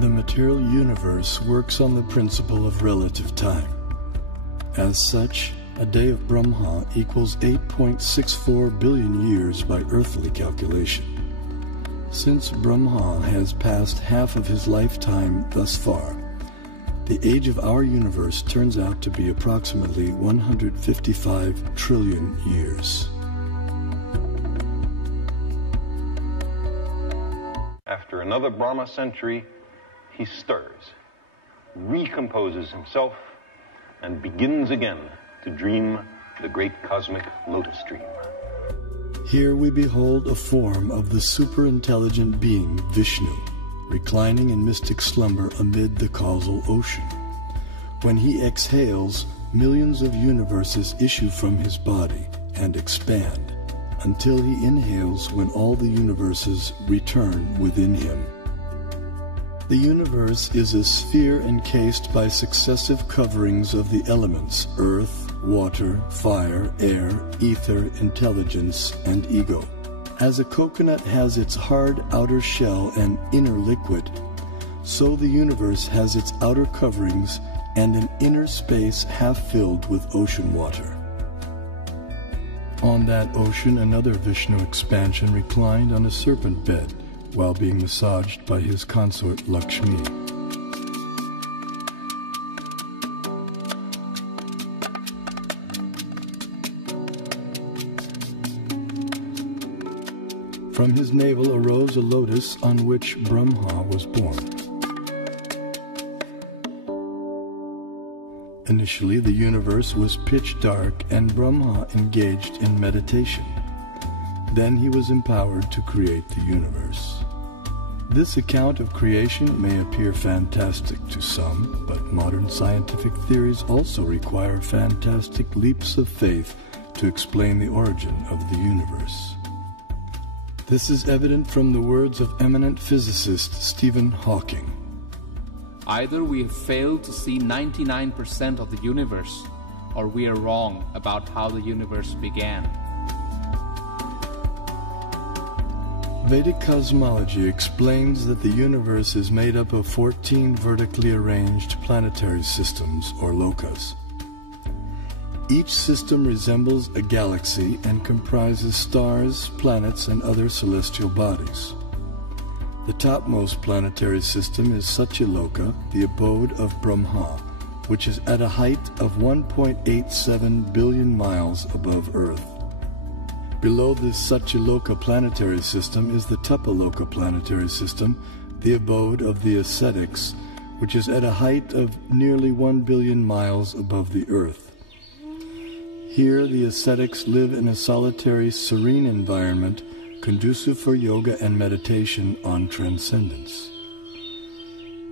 The material universe works on the principle of relative time. As such, a day of Brahma equals 8.64 billion years by earthly calculation. Since Brahma has passed half of his lifetime thus far, the age of our universe turns out to be approximately 155 trillion years. After another Brahma century, he stirs, recomposes himself, and begins again to dream the great cosmic lotus dream. Here we behold a form of the superintelligent being Vishnu, reclining in mystic slumber amid the causal ocean. When he exhales, millions of universes issue from his body and expand, until he inhales when all the universes return within him. The universe is a sphere encased by successive coverings of the elements: earth, water, fire, air, ether, intelligence, and ego. As a coconut has its hard outer shell and inner liquid, so the universe has its outer coverings and an inner space half filled with ocean water. On that ocean, another Vishnu expansion reclined on a serpent bed while being massaged by his consort Lakshmi. From his navel arose a lotus on which Brahma was born. Initially, the universe was pitch dark and Brahma engaged in meditation. Then he was empowered to create the universe. This account of creation may appear fantastic to some, but modern scientific theories also require fantastic leaps of faith to explain the origin of the universe. This is evident from the words of eminent physicist Stephen Hawking. Either we have failed to see 99% of the universe, or we are wrong about how the universe began. Vedic cosmology explains that the universe is made up of 14 vertically arranged planetary systems, or lokas. Each system resembles a galaxy and comprises stars, planets, and other celestial bodies. The topmost planetary system is Satyaloka, the abode of Brahma, which is at a height of 1.87 billion miles above Earth. Below this Satyaloka planetary system is the Tapaloka planetary system, the abode of the ascetics, which is at a height of nearly 1 billion miles above the Earth. Here the ascetics live in a solitary, serene environment conducive for yoga and meditation on transcendence.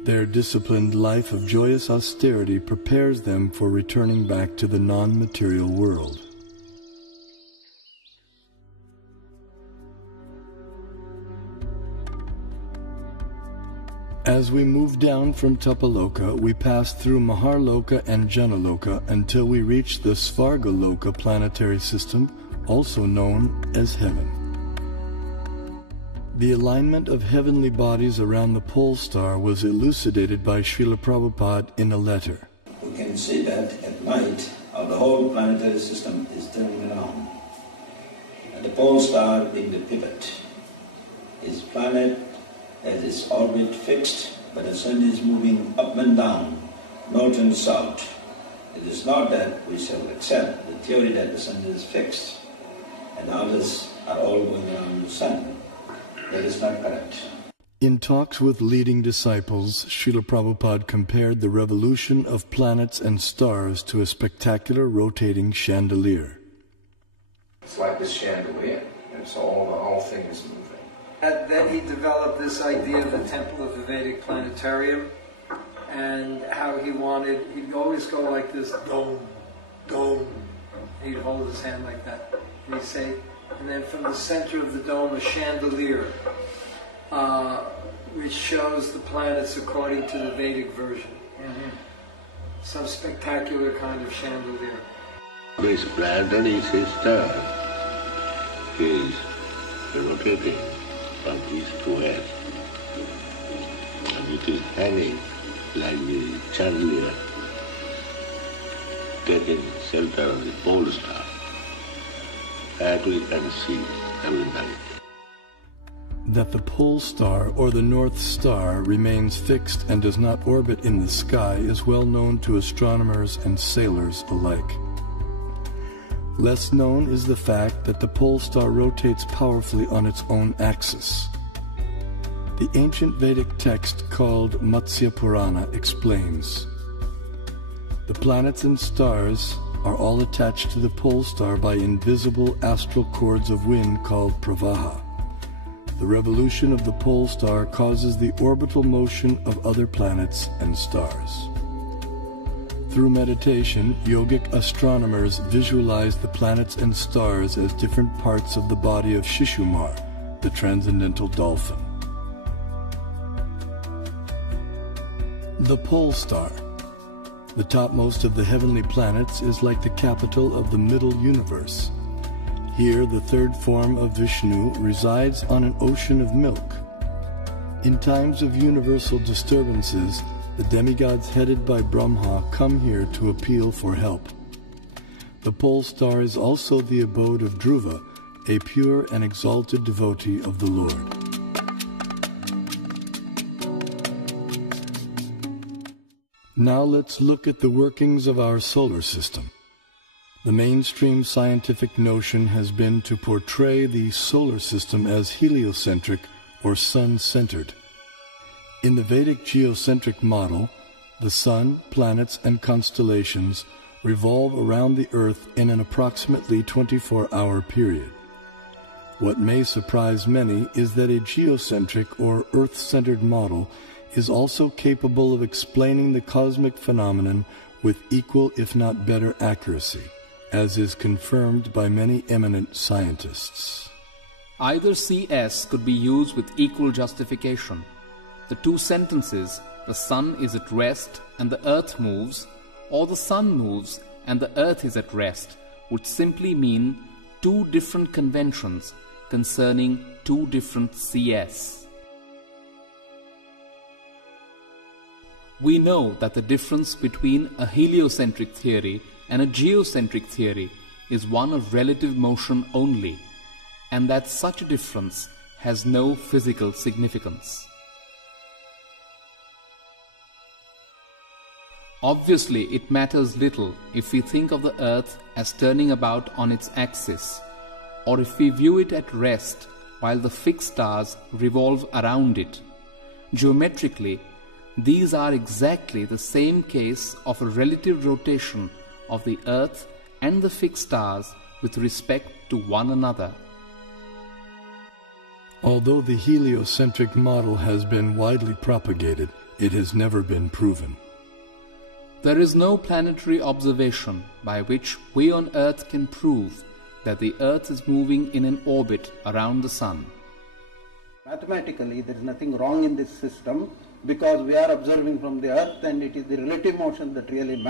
Their disciplined life of joyous austerity prepares them for returning back to the non-material world. As we move down from Tapaloka, we pass through Maharloka and Janaloka until we reach the Svargaloka planetary system, also known as heaven. The alignment of heavenly bodies around the pole star was elucidated by Srila Prabhupada in a letter. We can see that at night the whole planetary system is turning around. And the pole star being the pivot. Its planet has its orbit fixed, but the sun is moving up and down, north and south. It is not that we shall accept the theory that the sun is fixed and others are all going around the sun. That is not correct. In talks with leading disciples, Srila Prabhupada compared the revolution of planets and stars to a spectacular rotating chandelier. It's like this chandelier, and so the whole thing is moving. And then he developed this idea of the temple of the Vedic planetarium, and how he'd always go like this, dome, dome. He'd hold his hand like that, and he'd say, and then from the center of the dome, a chandelier, which shows the planets according to the Vedic version. Some spectacular kind of chandelier. This planetary system is rotating from east to west. And it is hanging like the chandelier, taking shelter of the pole star. That we can see every night. That the pole star or the North Star remains fixed and does not orbit in the sky is well known to astronomers and sailors alike. Less known is the fact that the pole star rotates powerfully on its own axis. The ancient Vedic text called Matsya Purana explains, the planets and stars are all attached to the pole star by invisible astral cords of wind called pravaha. The revolution of the pole star causes the orbital motion of other planets and stars. Through meditation, yogic astronomers visualize the planets and stars as different parts of the body of Shishumar, the transcendental dolphin. The pole star, the topmost of the heavenly planets, is like the capital of the middle universe. Here, the third form of Vishnu resides on an ocean of milk. In times of universal disturbances, the demigods headed by Brahma come here to appeal for help. The pole star is also the abode of Dhruva, a pure and exalted devotee of the Lord. Now let's look at the workings of our solar system. The mainstream scientific notion has been to portray the solar system as heliocentric or sun-centered. In the Vedic geocentric model, the sun, planets, and constellations revolve around the Earth in an approximately 24-hour period. What may surprise many is that a geocentric or Earth-centered model is also capable of explaining the cosmic phenomenon with equal if not better accuracy, as is confirmed by many eminent scientists. Either CS could be used with equal justification. The two sentences, the sun is at rest and the earth moves, or the sun moves and the earth is at rest, would simply mean two different conventions concerning two different CS. We know that the difference between a heliocentric theory and a geocentric theory is one of relative motion only, and that such a difference has no physical significance. Obviously, it matters little if we think of the earth as turning about on its axis, or if we view it at rest while the fixed stars revolve around it. Geometrically, these are exactly the same case of a relative rotation of the earth and the fixed stars with respect to one another. Although the heliocentric model has been widely propagated, it has never been proven. There is no planetary observation by which we on Earth can prove that the Earth is moving in an orbit around the Sun. Mathematically, there is nothing wrong in this system because we are observing from the Earth and it is the relative motion that really matters.